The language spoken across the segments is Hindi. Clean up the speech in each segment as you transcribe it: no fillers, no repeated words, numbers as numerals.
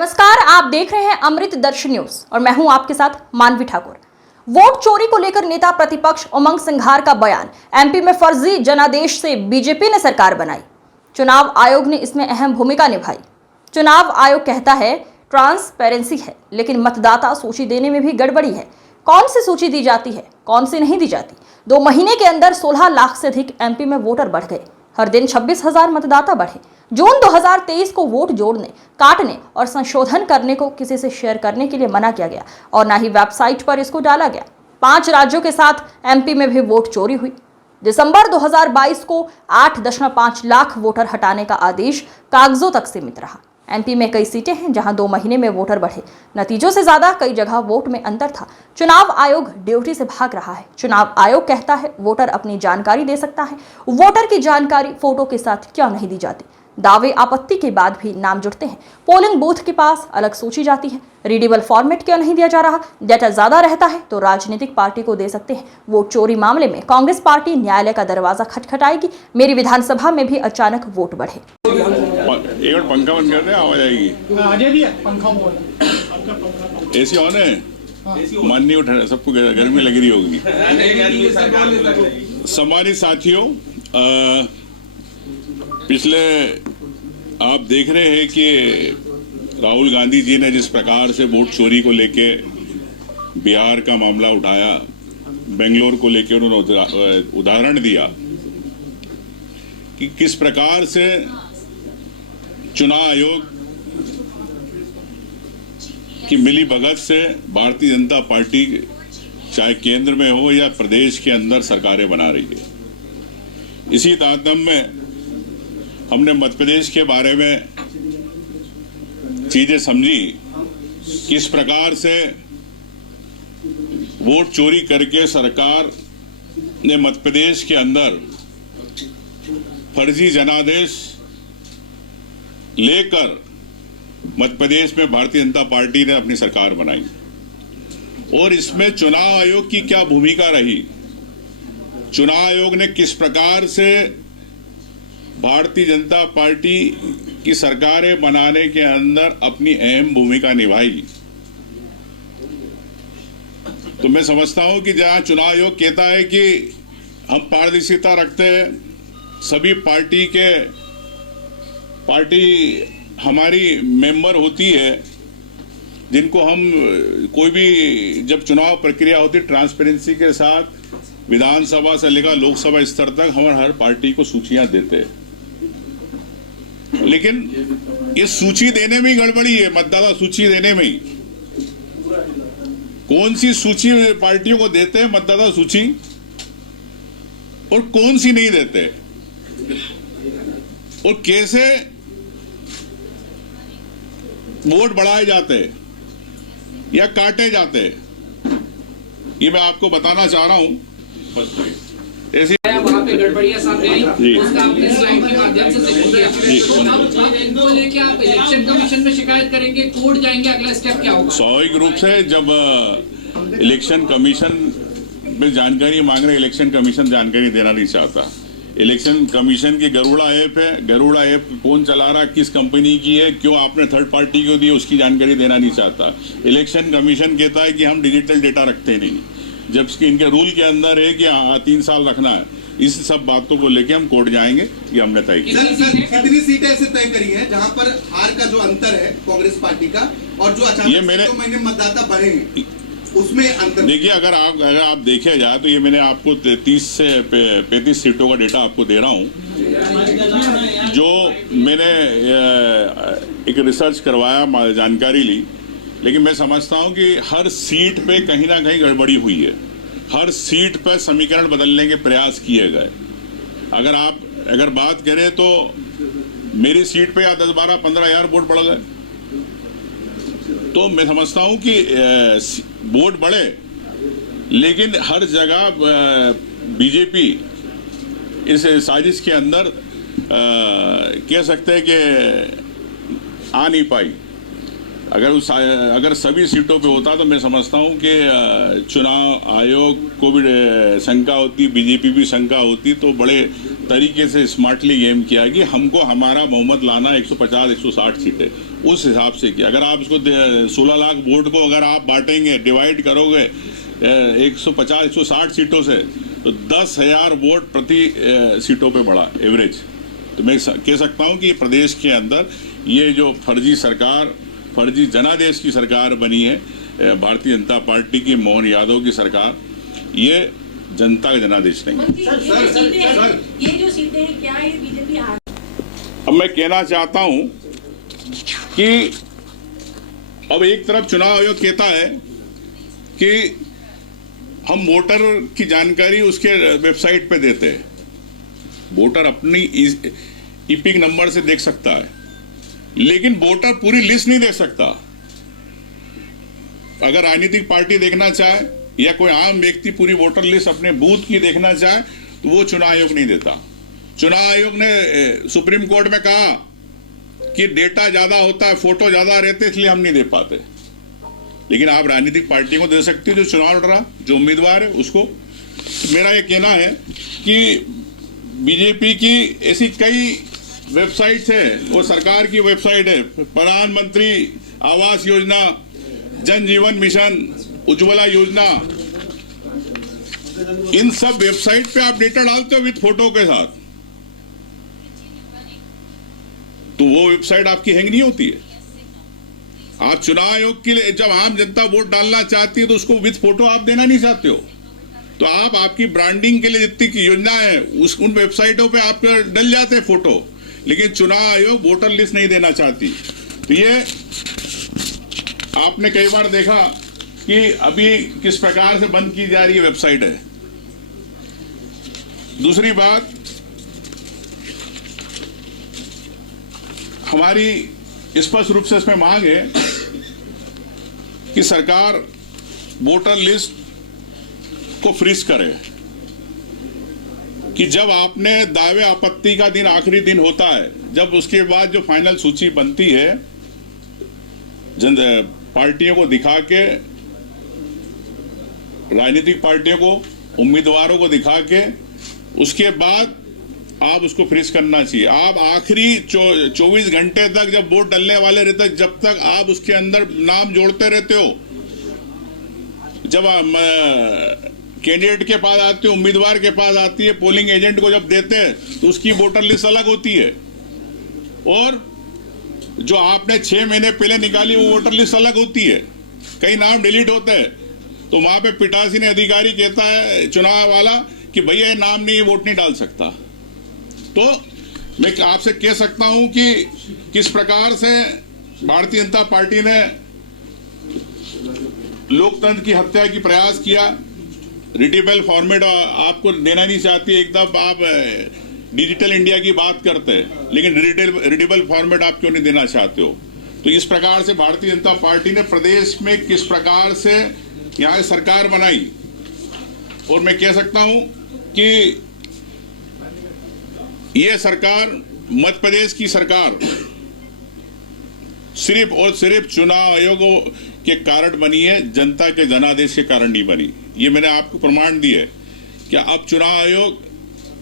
नमस्कार, आप देख रहे हैं अमृत दर्शन न्यूज और मैं हूं आपके साथ मानवी ठाकुर। वोट चोरी को लेकर नेता प्रतिपक्ष उमंग सिंघार का बयान। एमपी में फर्जी जनादेश से बीजेपी ने सरकार बनाई, चुनाव आयोग ने इसमें अहम भूमिका निभाई। चुनाव आयोग कहता है ट्रांसपेरेंसी है, लेकिन मतदाता सूची देने में भी गड़बड़ी है। कौन सी सूची दी जाती है, कौन सी नहीं दी जाती। 2 महीने के अंदर 16 लाख से अधिक एमपी में वोटर बढ़ गए। हर दिन 26,000 मतदाता बढ़े। जून 2023 को वोट जोड़ने, काटने और संशोधन करने को किसी से शेयर करने के लिए मना किया गया और ना ही वेबसाइट पर इसको डाला गया। 5 राज्यों के साथ एमपी में भी वोट चोरी हुई। दिसंबर 2022 को 8.5 लाख वोटर हटाने का आदेश कागजों तक सीमित रहा। एमपी में कई सीटें हैं जहां 2 महीने में वोटर बढ़े। नतीजों से ज्यादा कई जगह वोट में अंतर था। चुनाव आयोग ड्यूटी से भाग रहा है। चुनाव आयोग कहता है वोटर अपनी जानकारी दे सकता है। वोटर की जानकारी फोटो के साथ क्यों नहीं दी जाती। दावे आपत्ति के बाद भी नाम जुड़ते हैं। पोलिंग बूथ के पास अलग सूची जाती है। रीडेबल फॉर्मेट क्यों नहीं दिया जा रहा। डेटा ज्यादा रहता है तो राजनीतिक पार्टी को दे सकते हैं। वोट चोरी मामले में कांग्रेस पार्टी न्यायालय का दरवाजा खटखटाएगी। मेरी विधानसभा में भी अचानक वोट बढ़े। एक बार पंखा बंद कर दे, आवाज आएगी। एसी ऑन है, मन नहीं उठा रहा, सबको गर्मी लग रही होगी। सम्मानित साथियों, पिछले आप देख रहे हैं कि राहुल गांधी जी ने जिस प्रकार से वोट चोरी को लेके बिहार का मामला उठाया, बेंगलोर को लेके उन्होंने उदाहरण दिया कि किस प्रकार से चुनाव आयोग की मिली भगत से भारतीय जनता पार्टी चाहे केंद्र में हो या प्रदेश के अंदर सरकारें बना रही है। इसी तारतम्य में हमने मध्य प्रदेश के बारे में चीजें समझी, किस प्रकार से वोट चोरी करके सरकार ने मध्य प्रदेश के अंदर फर्जी जनादेश लेकर मध्य प्रदेश में भारतीय जनता पार्टी ने अपनी सरकार बनाई और इसमें चुनाव आयोग की क्या भूमिका रही। चुनाव आयोग ने किस प्रकार से भारतीय जनता पार्टी की सरकारें बनाने के अंदर अपनी अहम भूमिका निभाई। तो मैं समझता हूं कि जहां चुनाव आयोग कहता है कि हम पारदर्शिता रखते हैं, सभी पार्टी हमारी मेंबर होती है, जिनको हम कोई भी जब चुनाव प्रक्रिया होती है ट्रांसपेरेंसी के साथ विधानसभा से लेकर लोकसभा स्तर तक हम हर पार्टी को सूचियां देते हैं। लेकिन इस सूची देने में ही गड़बड़ी है, मतदाता सूची देने में ही। कौन सी सूची पार्टियों को देते हैं मतदाता सूची और कौन सी नहीं देते, और कैसे वोट बढ़ाए जाते या काटे जाते, ये मैं आपको बताना चाह रहा हूं। ऐसी वहाँ पे गड़बड़ियां सामने आई, उसका आपने स्लाइड के माध्यम से जिक्र किया। तो इनको लेके आप इलेक्शन कमीशन में शिकायत करेंगे, कोर्ट जाएंगे, अगला स्टेप क्या होगा? स्वाभाविक रूप से जब इलेक्शन कमीशन में जानकारी मांग रहे, इलेक्शन कमीशन जानकारी देना नहीं चाहता। इलेक्शन कमीशन की गरुड़ा ऐप है, गरुड़ा ऐप कौन चला रहा, किस कंपनी की है, क्यों आपने थर्ड पार्टी को दी, उसकी जानकारी देना नहीं चाहता। इलेक्शन कमीशन कहता है कि हम डिजिटल डेटा रखते नहीं, जबकि इनके रूल के अंदर है कि 3 साल रखना है। इस सब बातों को लेके हम कोर्ट जाएंगे, ये हमने तय किया। कितनी सीटें ऐसे तय करी हैं जहां पर हार का जो अंतर है कांग्रेस पार्टी का और जो अचानक 2 महीने मतदाता बढ़े उसमें अंतर? देखिए, अगर आप देखे जाए तो ये मैंने आपको 30 से 35 सीटों का डेटा आपको दे रहा हूं, जो मैंने एक रिसर्च करवाया, जानकारी ली। लेकिन मैं समझता हूं कि हर सीट पे कहीं ना कहीं गड़बड़ी हुई है। हर सीट पर समीकरण बदलने के प्रयास किए गए। अगर बात करें तो मेरी सीट पे या 10, 12, 15 हजार वोट बढ़ गए। तो मैं समझता हूं कि वोट बढ़े, लेकिन हर जगह बीजेपी इस साजिश के अंदर कह सकते हैं कि आ नहीं पाई। अगर सभी सीटों पे होता तो मैं समझता हूँ कि चुनाव आयोग को भी शंका होती, बीजेपी भी शंका होती, तो बड़े तरीके से स्मार्टली गेम किया कि हमको हमारा बहुमत लाना 150-160 सीटें, उस हिसाब से किया। अगर आप इसको 16 लाख वोट को अगर आप बांटेंगे, डिवाइड करोगे 150-160 सीटों से, तो 10,000 वोट प्रति सीटों पे बढ़ा एवरेज। तो मैं कह सकता हूँ कि प्रदेश के अंदर ये जो फर्जी सरकार, फर्जी जनादेश की सरकार बनी है भारतीय जनता पार्टी की, मोहन यादव की सरकार, ये जनता का जनादेश नहीं। ये जो सीटें हैं क्या ये बीजेपी हार? अब मैं कहना चाहता हूं कि अब एक तरफ चुनाव आयोग कहता है कि हम वोटर की जानकारी उसके वेबसाइट पे देते हैं, वोटर अपनी ईपिक नंबर से देख सकता है, लेकिन वोटर पूरी लिस्ट नहीं देख सकता। अगर राजनीतिक पार्टी देखना चाहे या कोई आम व्यक्ति पूरी वोटर लिस्ट अपने बूथ की देखना चाहे तो वो चुनाव आयोग नहीं देता। चुनाव आयोग ने सुप्रीम कोर्ट में कहा कि डेटा ज्यादा होता है, फोटो ज्यादा रहते, इसलिए हम नहीं दे पाते। लेकिन आप राजनीतिक पार्टियों को दे सकते हो, जो चुनाव लड़ रहा, जो उम्मीदवार है उसको। मेरा ये कहना है कि बीजेपी की ऐसी कई वेबसाइट्स है, वो सरकार की वेबसाइट है, प्रधानमंत्री आवास योजना, जन जीवन मिशन, उज्ज्वला योजना, इन सब वेबसाइट पे आप डेटा डालते हो विद फोटो के साथ, तो वो वेबसाइट आपकी हैंग नहीं होती है। आप चुनाव आयोग के लिए जब आम जनता वोट डालना चाहती है तो उसको विद फोटो आप देना नहीं चाहते हो, तो आप आपकी ब्रांडिंग के लिए जितनी की योजना है उन वेबसाइटों पे आप डल जाते हैं फोटो, लेकिन चुनाव आयोग वोटर लिस्ट नहीं देना चाहती। तो ये आपने कई बार देखा कि अभी किस प्रकार से बंद की जा रही है वेबसाइट है। दूसरी बात, हमारी स्पष्ट रूप से इसमें मांग है कि सरकार वोटर लिस्ट को फ्रीज करे, कि जब आपने दावे आपत्ति का दिन आखिरी दिन होता है, जब उसके बाद जो फाइनल सूची बनती है पार्टियों को दिखा के, राजनीतिक पार्टियों को, उम्मीदवारों को दिखा के, उसके बाद आप उसको फ्रीज करना चाहिए। आप आखिरी 24 घंटे तक जब वोट डलने वाले रहते, जब तक आप उसके अंदर नाम जोड़ते रहते हो, जब कैंडिडेट के पास आती है, उम्मीदवार के पास आती है, पोलिंग एजेंट को जब देते हैं तो उसकी वोटर लिस्ट अलग होती है, और जो आपने 6 महीने पहले निकाली वो वोटर लिस्ट अलग होती है। कई नाम डिलीट होते हैं, तो वहां पे पीठासीन अधिकारी कहता है चुनाव वाला कि भैया ये नाम नहीं, वोट नहीं डाल सकता। तो मैं आपसे कह सकता हूं कि किस प्रकार से भारतीय जनता पार्टी ने लोकतंत्र की हत्या की प्रयास किया। रीडेबल फॉर्मेट आपको देना नहीं चाहती, एकदम आप डिजिटल इंडिया की बात करते हैं, लेकिन रीडेबल फॉर्मेट आप क्यों नहीं देना चाहते हो। तो इस प्रकार से भारतीय जनता पार्टी ने प्रदेश में किस प्रकार से यहाँ सरकार बनाई, और मैं कह सकता हूं कि ये सरकार, मध्य प्रदेश की सरकार, सिर्फ और सिर्फ चुनाव आयोगों के कारण बनी है, जनता के जनादेश के कारण नहीं बनी। ये मैंने आपको प्रमाण दिए। क्या अब चुनाव आयोग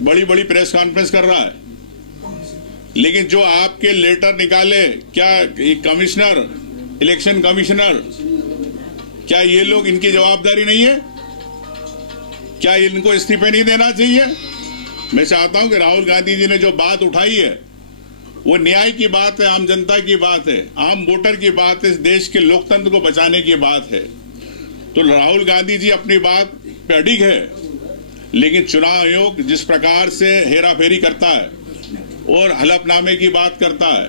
बड़ी बड़ी प्रेस कॉन्फ्रेंस कर रहा है, लेकिन जो आपके लेटर निकाले, क्या कमिश्नर, इलेक्शन कमिश्नर, क्या ये लोग, इनकी जवाबदारी नहीं है? क्या इनको इस्तीफे नहीं देना चाहिए? मैं चाहता हूं कि राहुल गांधी जी ने जो बात उठाई है वो न्याय की बात है, आम जनता की बात है, आम वोटर की बात है, इस देश के लोकतंत्र को बचाने की बात है। तो राहुल गांधी जी अपनी बात पे अडिग है, लेकिन चुनाव आयोग जिस प्रकार से हेराफेरी करता है और हलफनामे की बात करता है,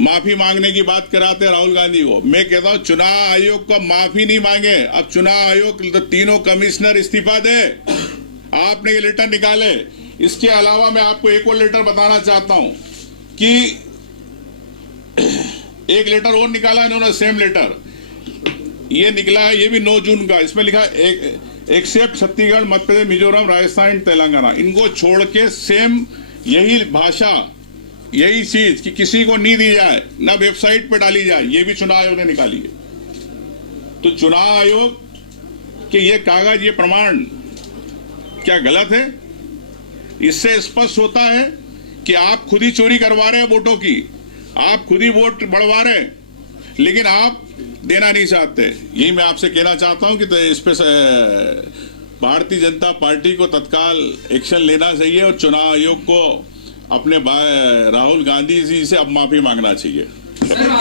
माफी मांगने की बात कराते हैं राहुल गांधी को, मैं कहता हूं चुनाव आयोग को माफी नहीं मांगे। अब चुनाव आयोग तो तीनों कमिश्नर इस्तीफा दे, आपने ये लेटर निकाले। इसके अलावा मैं आपको एक और लेटर बताना चाहता हूं कि एक लेटर और निकाला इन्होंने, सेम लेटर ये निकला है, ये भी 9 जून का। इसमें लिखा एक्सेप्ट छत्तीसगढ़, मध्य प्रदेश, मिजोरम, राजस्थान, तेलंगाना, इनको छोड़ के सेम यही भाषा यही चीज कि किसी को नहीं दी जाए, ना वेबसाइट पे डाली जाए, ये भी चुनाव आयोग ने निकाली है। तो चुनाव आयोग के ये कागज, ये प्रमाण क्या गलत है? इससे स्पष्ट होता है कि आप खुद ही चोरी करवा रहे हैं वोटों की, आप खुद ही वोट बढ़वा रहे हैं, लेकिन आप देना नहीं चाहते। यही मैं आपसे कहना चाहता हूं कि इस पे भारतीय जनता पार्टी को तत्काल एक्शन लेना चाहिए और चुनाव आयोग को अपने राहुल गांधी जी से अब माफी मांगना चाहिए।